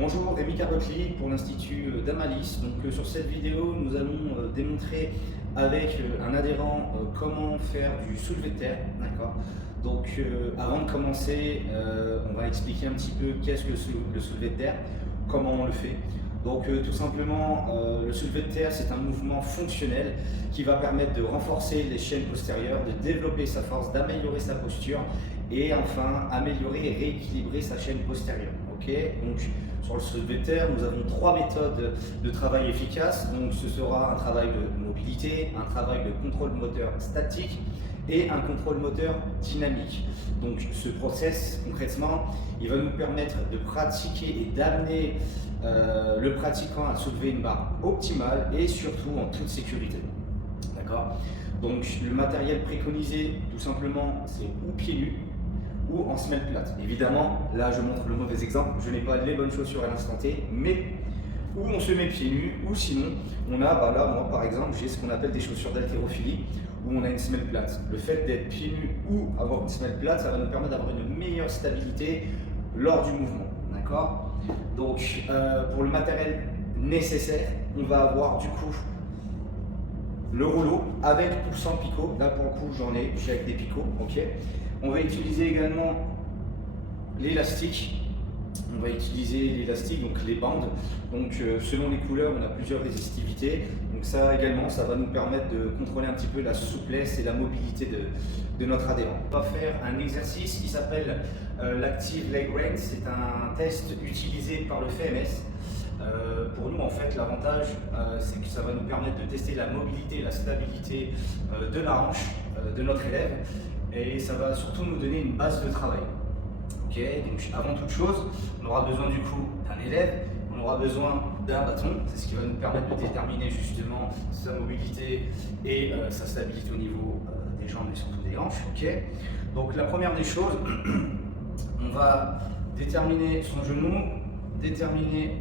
Bonjour, Rémi Carbotli pour l'Institut d'Amalis. Sur cette vidéo, nous allons démontrer avec un adhérent comment faire du soulevé de terre. D'accord. Avant de commencer, on va expliquer un petit peu qu'est-ce que le soulevé de terre, comment on le fait. Tout simplement, le soulevé de terre, c'est un mouvement fonctionnel qui va permettre de renforcer les chaînes postérieures, de développer sa force, d'améliorer sa posture et enfin améliorer et rééquilibrer sa chaîne postérieure. Sur le soulevé de terre, nous avons trois méthodes de travail efficaces. Ce sera un travail de mobilité, un travail de contrôle moteur statique et un contrôle moteur dynamique. Ce process, concrètement, il va nous permettre de pratiquer et d'amener le pratiquant à soulever une barre optimale et surtout en toute sécurité. D'accord. Le matériel préconisé, tout simplement, c'est ou pieds nus ou en semelle plate. Évidemment, là je montre le mauvais exemple, je n'ai pas les bonnes chaussures à l'instant T, mais où on se met pieds nus, ou sinon on a, là moi par exemple, j'ai ce qu'on appelle des chaussures d'haltérophilie, où on a une semelle plate. Le fait d'être pieds nus ou avoir une semelle plate, ça va nous permettre d'avoir une meilleure stabilité lors du mouvement. D'accord. Pour le matériel nécessaire, on va avoir du coup le rouleau avec ou sans picot. Là pour le coup j'ai avec des picots. On va utiliser également l'élastique. On va utiliser l'élastique, donc les bandes. Selon les couleurs, on a plusieurs résistivités. Ça également, ça va nous permettre de contrôler un petit peu la souplesse et la mobilité de notre adhérent. On va faire un exercice qui s'appelle l'Active Leg Raise. C'est un test utilisé par le FMS. Pour nous, en fait, l'avantage, c'est que ça va nous permettre de tester la mobilité et la stabilité de la hanche de notre élève. Et ça va surtout nous donner une base de travail. Avant toute chose, on aura besoin du coup d'un élève, on aura besoin d'un bâton, c'est ce qui va nous permettre de déterminer justement sa mobilité et sa stabilité au niveau des jambes et surtout des hanches. La première des choses, on va déterminer son genou, déterminer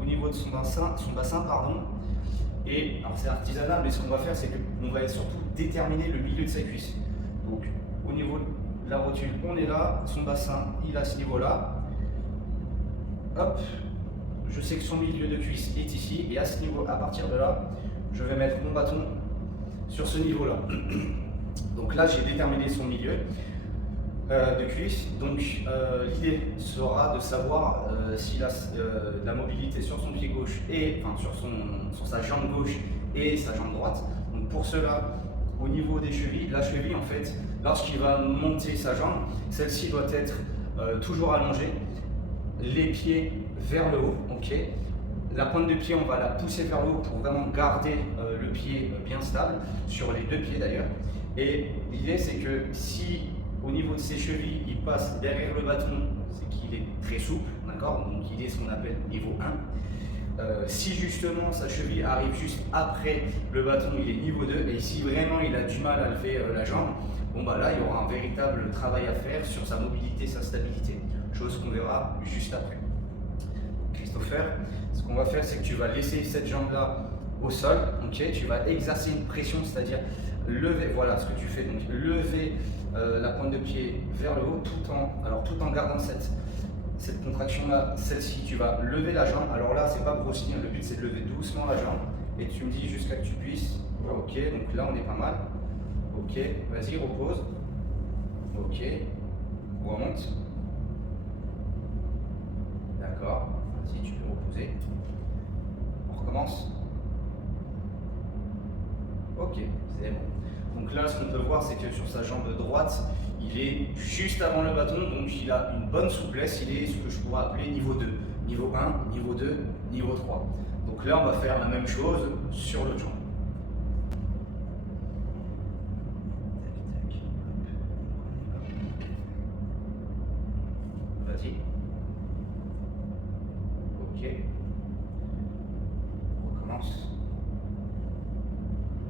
au niveau de son bassin, Et alors c'est artisanal, mais ce qu'on va faire, c'est qu'on va surtout déterminer le milieu de sa cuisse. Au niveau de la rotule, on est là, son bassin, il est à ce niveau-là. Je sais que son milieu de cuisse est ici, et à ce niveau, à partir de là, je vais mettre mon bâton sur ce niveau-là. Là, j'ai déterminé son milieu de cuisse. L'idée sera de savoir s'il a la mobilité sur son pied gauche et sur sa jambe gauche et sa jambe droite. Pour cela, au niveau des chevilles, la cheville en fait, lorsqu'il va monter sa jambe, celle-ci doit être toujours allongée, les pieds vers le haut. La pointe de pied, on va la pousser vers le haut pour vraiment garder le pied bien stable, sur les deux pieds d'ailleurs. Et l'idée c'est que si au niveau de ses chevilles, il passe derrière le bâton, c'est qu'il est très souple, d'accord. Il est ce qu'on appelle niveau 1. Si justement sa cheville arrive juste après le bâton, il est niveau 2, et si vraiment il a du mal à lever la jambe, là il y aura un véritable travail à faire sur sa mobilité, sa stabilité, chose qu'on verra juste après. Christopher, ce qu'on va faire, c'est que tu vas laisser cette jambe là au sol, tu vas exercer une pression, c'est-à-dire lever, voilà ce que tu fais, lever la pointe de pied vers le haut tout en gardant cette contraction là, celle-ci, tu vas lever la jambe. Alors là, c'est pas grossir, le but c'est de lever doucement la jambe et tu me dis jusqu'à que tu puisses. Là on est pas mal. Vas-y, repose. Remonte. D'accord, vas-y, tu peux reposer. On recommence. C'est bon. Là, ce qu'on peut voir, c'est que sur sa jambe droite, il est juste avant le bâton, il a une bonne souplesse, il est ce que je pourrais appeler niveau 2. Niveau 1, niveau 2, niveau 3. Là, on va faire la même chose sur l'autre jambe. Vas-y. On recommence.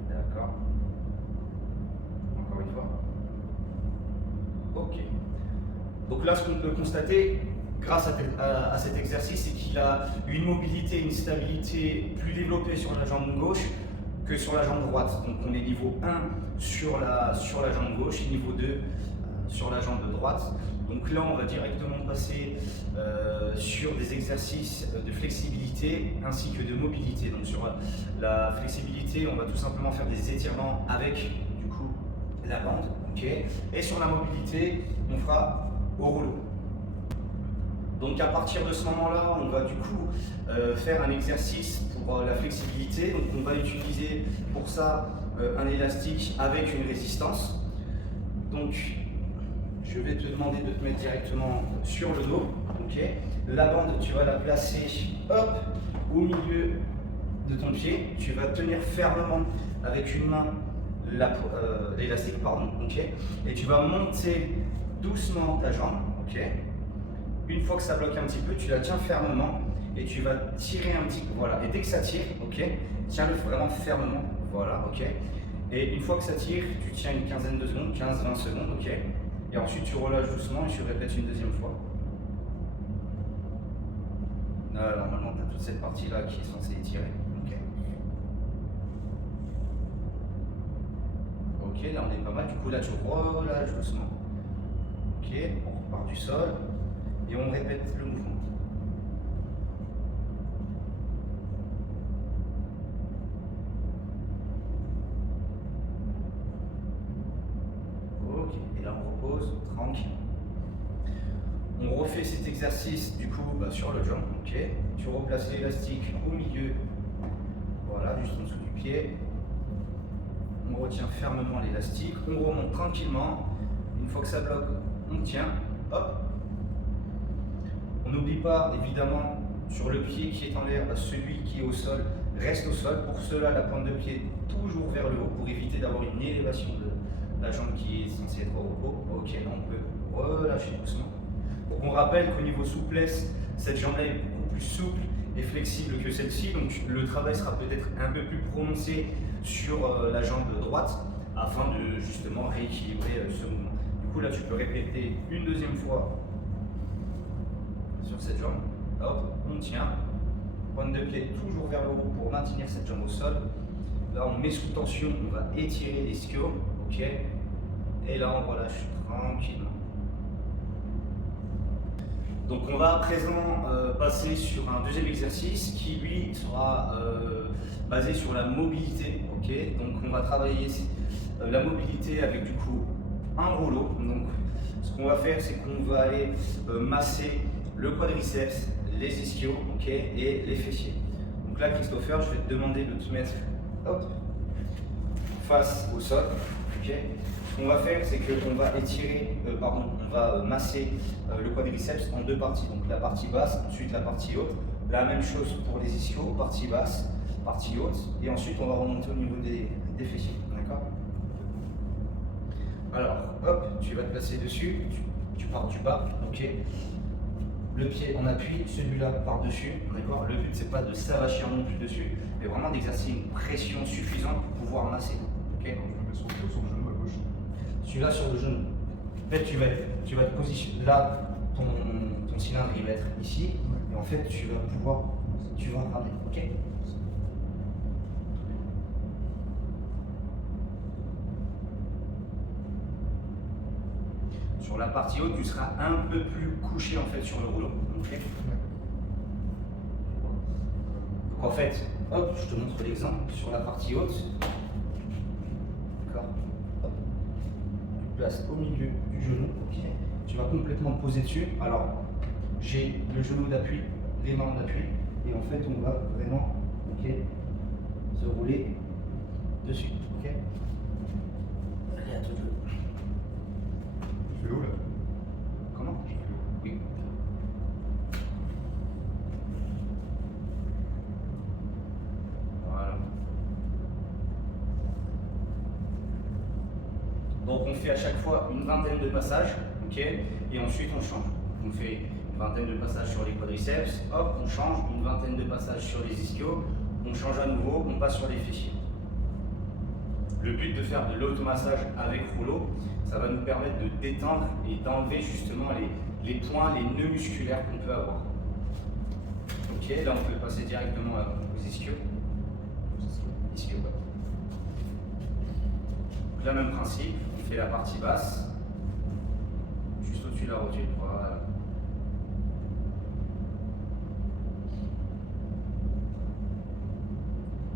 D'accord. Encore une fois. Là, ce qu'on peut constater grâce à cet exercice, c'est qu'il a une mobilité, une stabilité plus développée sur la jambe gauche que sur la jambe droite. On est niveau 1 sur la jambe gauche et niveau 2 sur la jambe droite. Donc là, on va directement passer sur des exercices de flexibilité ainsi que de mobilité. Donc sur la flexibilité, on va tout simplement faire des étirements avec du coup la bande. Okay. Et sur la mobilité, on fera au rouleau. Donc à partir de ce moment-là, on va du coup faire un exercice pour la flexibilité. Donc on va utiliser pour ça un élastique avec une résistance. Donc je vais te demander de te mettre directement sur le dos. Okay. La bande, tu vas la placer hop, au milieu de ton pied. Tu vas tenir fermement avec une main l'élastique, okay. Et tu vas monter doucement ta jambe. Okay. Une fois que ça bloque un petit peu, tu la tiens fermement et tu vas tirer un petit peu. Voilà. Et dès que ça tire, okay, tiens-le vraiment fermement. Voilà, ok. Et une fois que ça tire, tu tiens une quinzaine de secondes, 15-20 secondes, ok. Et ensuite tu relâches doucement et tu répètes une deuxième fois. Là, normalement, tu as toute cette partie-là qui est censée étirer. Ok. Ok, là on est pas mal. Du coup, là tu relâches doucement. Ok, on repart du sol et on répète le mouvement. Ok, et là on repose tranquille. On refait cet exercice du coup sur le jump. Ok, tu replaces l'élastique au milieu, voilà, juste en dessous du pied. On retient fermement l'élastique, on remonte tranquillement. Une fois que ça bloque, on tient, hop. On n'oublie pas évidemment sur le pied qui est en l'air, celui qui est au sol reste au sol. Pour cela, la pointe de pied toujours vers le haut pour éviter d'avoir une élévation de la jambe qui est censée être au repos. Ok, là on peut relâcher doucement. Donc on rappelle qu'au niveau souplesse, cette jambe-là est beaucoup plus souple et flexible que celle-ci. Donc le travail sera peut-être un peu plus prononcé sur la jambe droite afin de justement rééquilibrer ce mouvement. Du coup là tu peux répéter une deuxième fois sur cette jambe. Hop, on tient. Pointe de pied toujours vers le haut pour maintenir cette jambe au sol. Là on met sous tension, on va étirer les ischios. Ok. Et là on relâche tranquillement. Donc on va à présent passer sur un deuxième exercice qui lui sera basé sur la mobilité. Okay, donc on va travailler la mobilité avec du coup un rouleau. Donc ce qu'on va faire, c'est qu'on va aller masser le quadriceps, les ischios, okay, et les fessiers. Donc là Christopher, je vais te demander de te mettre hop, face au sol. Okay. Ce qu'on va faire, c'est qu'on va étirer, on va masser le quadriceps en deux parties. Donc la partie basse, ensuite la partie haute. La même chose pour les ischios, partie basse, partie haute. Et ensuite, on va remonter au niveau des fessiers. D'accord? Alors, hop, tu vas te placer dessus. Tu pars du bas. Ok. Le pied en appui, celui-là par-dessus. D'accord? Le but, c'est pas de s'avachir non plus dessus, mais vraiment d'exercer une pression suffisante pour pouvoir masser. Ok? Sur le genou à gauche. Celui-là sur le genou. En fait, tu vas te positionner là, ton cylindre il va être ici, et en fait tu vas ramener. Ok. Sur la partie haute, tu seras un peu plus couché en fait sur le rouleau. Okay. Donc en fait, hop, je te montre l'exemple sur la partie haute. D'accord. Place au milieu du genou, okay. Tu vas complètement te poser dessus. Alors, j'ai le genou d'appui, les mains d'appui, et en fait, on va vraiment se rouler dessus. Okay. Allez, à toi deux. Je fais où là? Comment? Je fais où? Oui. Voilà. Donc on fait à chaque fois une vingtaine de passages, ok, et ensuite on change. On fait une vingtaine de passages sur les quadriceps, hop, on change, une vingtaine de passages sur les ischios, on change à nouveau, on passe sur les fessiers. Le but de faire de l'automassage avec rouleau, ça va nous permettre de détendre et d'enlever justement les points, les nœuds musculaires qu'on peut avoir. Ok, là on peut passer directement aux ischios. Ischios, ouais. Donc là, même principe, on fait la partie basse. tu la rotules, voilà.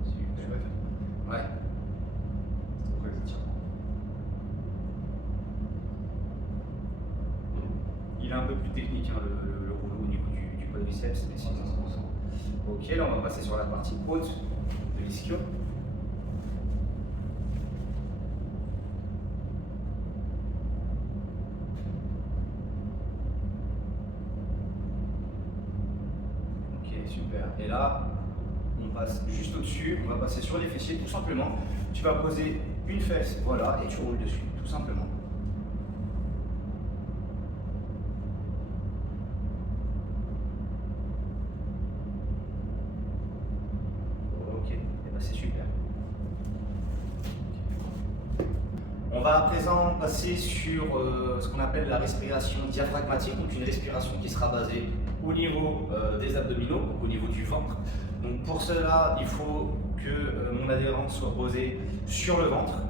Super. Ouais. Après les étirements. Il est un peu plus technique hein, le rouleau au niveau du quadriceps, mais sinon. Ok, là on va passer sur la partie haute de l'ischio. Ok, super. Et là, on passe juste au-dessus, on va passer sur les fessiers tout simplement. Tu vas poser une fesse, voilà, et tu roules dessus, tout simplement. Ok, et ben c'est super. On va à présent passer sur ce qu'on appelle la respiration diaphragmatique, donc une respiration qui sera basée au niveau des abdominaux, donc au niveau du ventre. Donc pour cela, il faut que mon adhérent soit posé sur le ventre.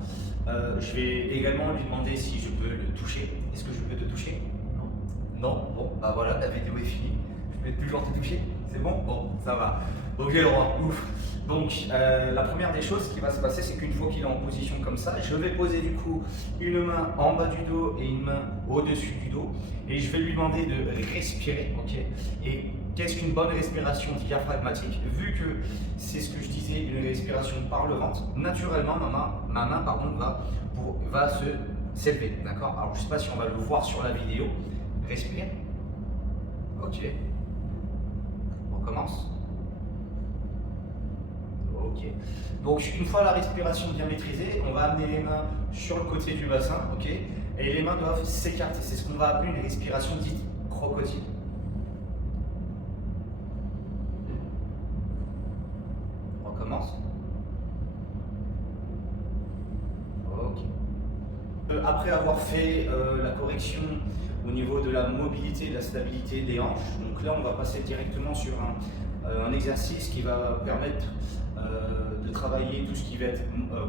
Je vais également lui demander si je peux le toucher. Est-ce que je peux te toucher? Non. Non? Bon, bah voilà, la vidéo est finie. Je vais toujours te toucher. C'est bon? Bon, ça va. Donc j'ai le droit. Ouf. Donc la première des choses qui va se passer, c'est qu'une fois qu'il est en position comme ça, je vais poser du coup une main en bas du dos et une main au-dessus du dos. Et je vais lui demander de respirer. Ok. Et qu'est-ce qu'une bonne respiration diaphragmatique? Vu que c'est ce que je disais, une respiration par le ventre, naturellement ma main va s'élever. D'accord? Alors je ne sais pas si on va le voir sur la vidéo. Respire. Ok. On recommence. Ok. Donc une fois la respiration bien maîtrisée, on va amener les mains sur le côté du bassin, ok, et les mains doivent s'écarter. C'est ce qu'on va appeler une respiration dite crocodile. On recommence. Ok. Après avoir fait la correction au niveau de la mobilité, de la stabilité des hanches, donc là on va passer directement sur un exercice qui va permettre de travailler tout ce qui va être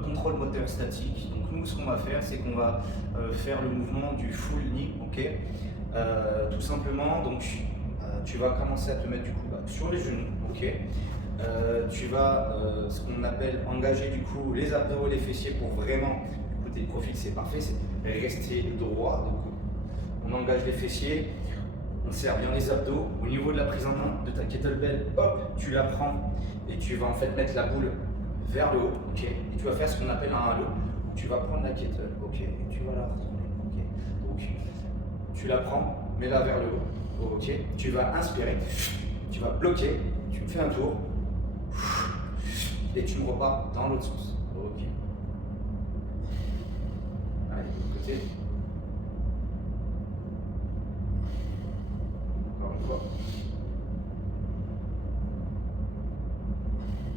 contrôle moteur statique. Donc nous, ce qu'on va faire, c'est qu'on va faire le mouvement du full knee, ok, tout simplement. Donc tu vas commencer à te mettre du coup sur les genoux, ok. Tu vas ce qu'on appelle engager du coup les abdos, les fessiers pour vraiment. Écoutez, le profil c'est parfait, c'est rester droit. Donc on engage les fessiers. On serre bien les abdos. Au niveau de la prise en main de ta kettlebell, hop, tu la prends et tu vas en fait mettre la boule vers le haut, ok. Et tu vas faire ce qu'on appelle un halo. Tu vas prendre la kettle, ok, et tu vas la retourner, ok. Donc tu la prends, mets-la vers le haut, ok. Tu vas inspirer, tu vas bloquer, tu me fais un tour et tu me repars dans l'autre sens, ok. Allez, de l'autre côté. Une fois.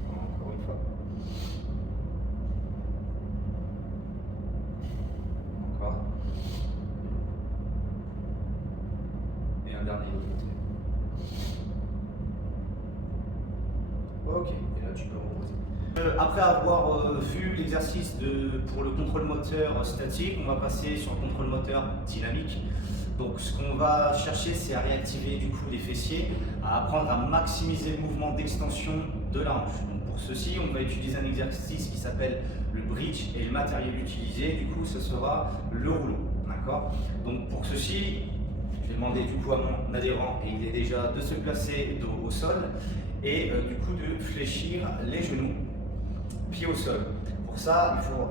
Encore une fois. Encore. Et un dernier de l'autre côté. Ok, et là tu peux reposer. Après avoir vu l'exercice pour le contrôle moteur statique, on va passer sur le contrôle moteur dynamique. Donc ce qu'on va chercher, c'est à réactiver du coup les fessiers, à apprendre à maximiser le mouvement d'extension de la hanche. Donc pour ceci, on va utiliser un exercice qui s'appelle le bridge et le matériel utilisé, du coup, ce sera le rouleau. D'accord? Donc pour ceci, je vais demander du coup à mon adhérent, et il est déjà, de se placer dos au sol et du coup de fléchir les genoux, pieds au sol. Pour ça, il faut...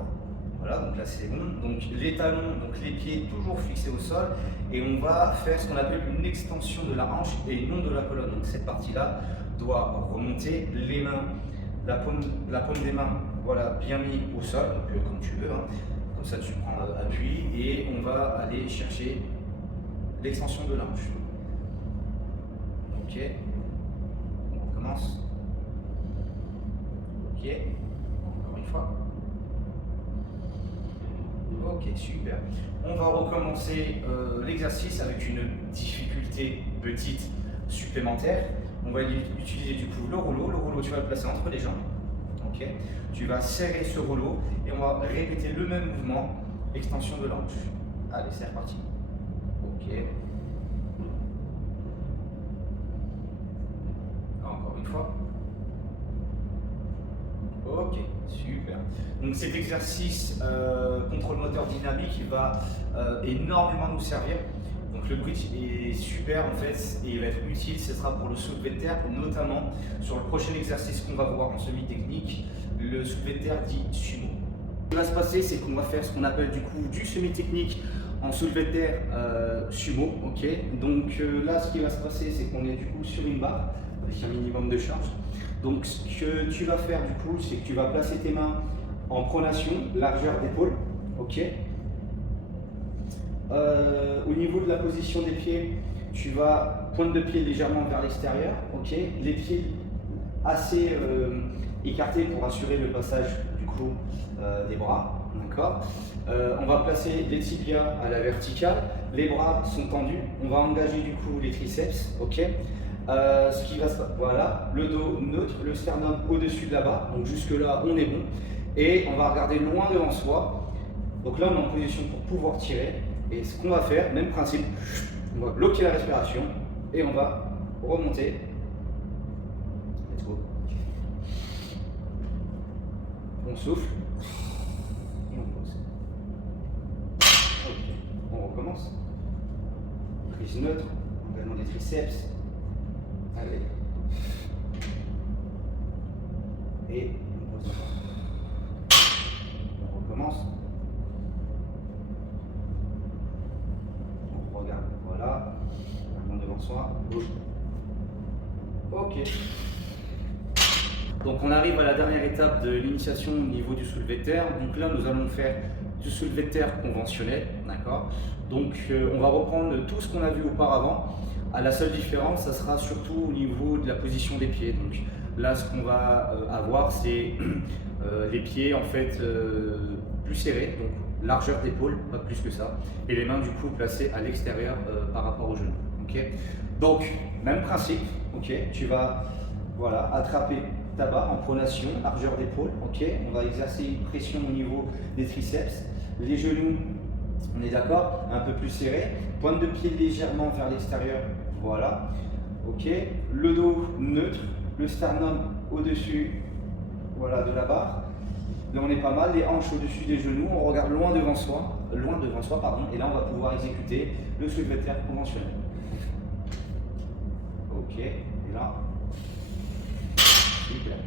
Voilà, donc là c'est bon. Donc les talons, donc les pieds toujours fixés au sol, et on va faire ce qu'on appelle une extension de la hanche et non de la colonne. Donc cette partie-là doit remonter, les mains, la paume des mains, voilà, bien mis au sol, donc comme tu veux, hein. Comme ça tu prends appui et on va aller chercher l'extension de la hanche. Ok, on recommence. Ok, encore une fois. Ok, super. On va recommencer l'exercice avec une difficulté petite supplémentaire. On va utiliser du coup le rouleau. Le rouleau, tu vas le placer entre les jambes. Ok. Tu vas serrer ce rouleau et on va répéter le même mouvement, extension de la hanche. Allez, c'est reparti. Ok. fois. Ok, super. Donc cet exercice contrôle moteur dynamique, il va énormément nous servir. Donc le bridge est super en fait et il va être utile, ce sera pour le soulevé de terre, notamment sur le prochain exercice qu'on va voir en semi-technique, le soulevé de terre dit sumo. Ce qui va se passer, c'est qu'on va faire ce qu'on appelle du coup du semi-technique en soulevé de terre sumo. Ok. Donc là, ce qui va se passer, c'est qu'on est du coup sur une barre avec un minimum de charge. Donc ce que tu vas faire du coup, c'est que tu vas placer tes mains en pronation, largeur d'épaule. Ok. Au niveau de la position des pieds, tu vas pointe de pied légèrement vers l'extérieur. Ok. Les pieds assez écartés pour assurer le passage du coup des bras. D'accord. On va placer les tibias à la verticale, les bras sont tendus, on va engager du coup les triceps, ok. Ce qui va se passer, voilà, le dos neutre, le sternum au-dessus de la barre, donc jusque là on est bon, et on va regarder loin devant soi. Donc là on est en position pour pouvoir tirer, et ce qu'on va faire, même principe, on va bloquer la respiration et on va remonter. Let's go. On souffle. On recommence. Prise neutre, engagement des triceps. Allez. Et on pose encore. On recommence. On regarde. Voilà. On regarde devant soi. Gauche. Ok. Donc on arrive à la dernière étape de l'initiation au niveau du soulevé de terre. Donc là nous allons faire du soulevé de terre conventionnel, d'accord. Donc on va reprendre tout ce qu'on a vu auparavant. La seule différence, ça sera surtout au niveau de la position des pieds. Donc là, ce qu'on va avoir, c'est les pieds en fait plus serrés, donc largeur d'épaule, pas plus que ça, et les mains du coup placées à l'extérieur par rapport aux genoux. Ok. Donc même principe. Ok. Tu vas voilà attraper ta barre en pronation, largeur d'épaule, ok. On va exercer une pression au niveau des triceps, les genoux, on est d'accord, un peu plus serré, pointe de pied légèrement vers l'extérieur, voilà, ok. Le dos neutre, le sternum au-dessus, voilà, de la barre. Là on est pas mal, les hanches au-dessus des genoux, on regarde loin devant soi, pardon, et là on va pouvoir exécuter le soulevé de terre conventionnel. Ok, et là. Super.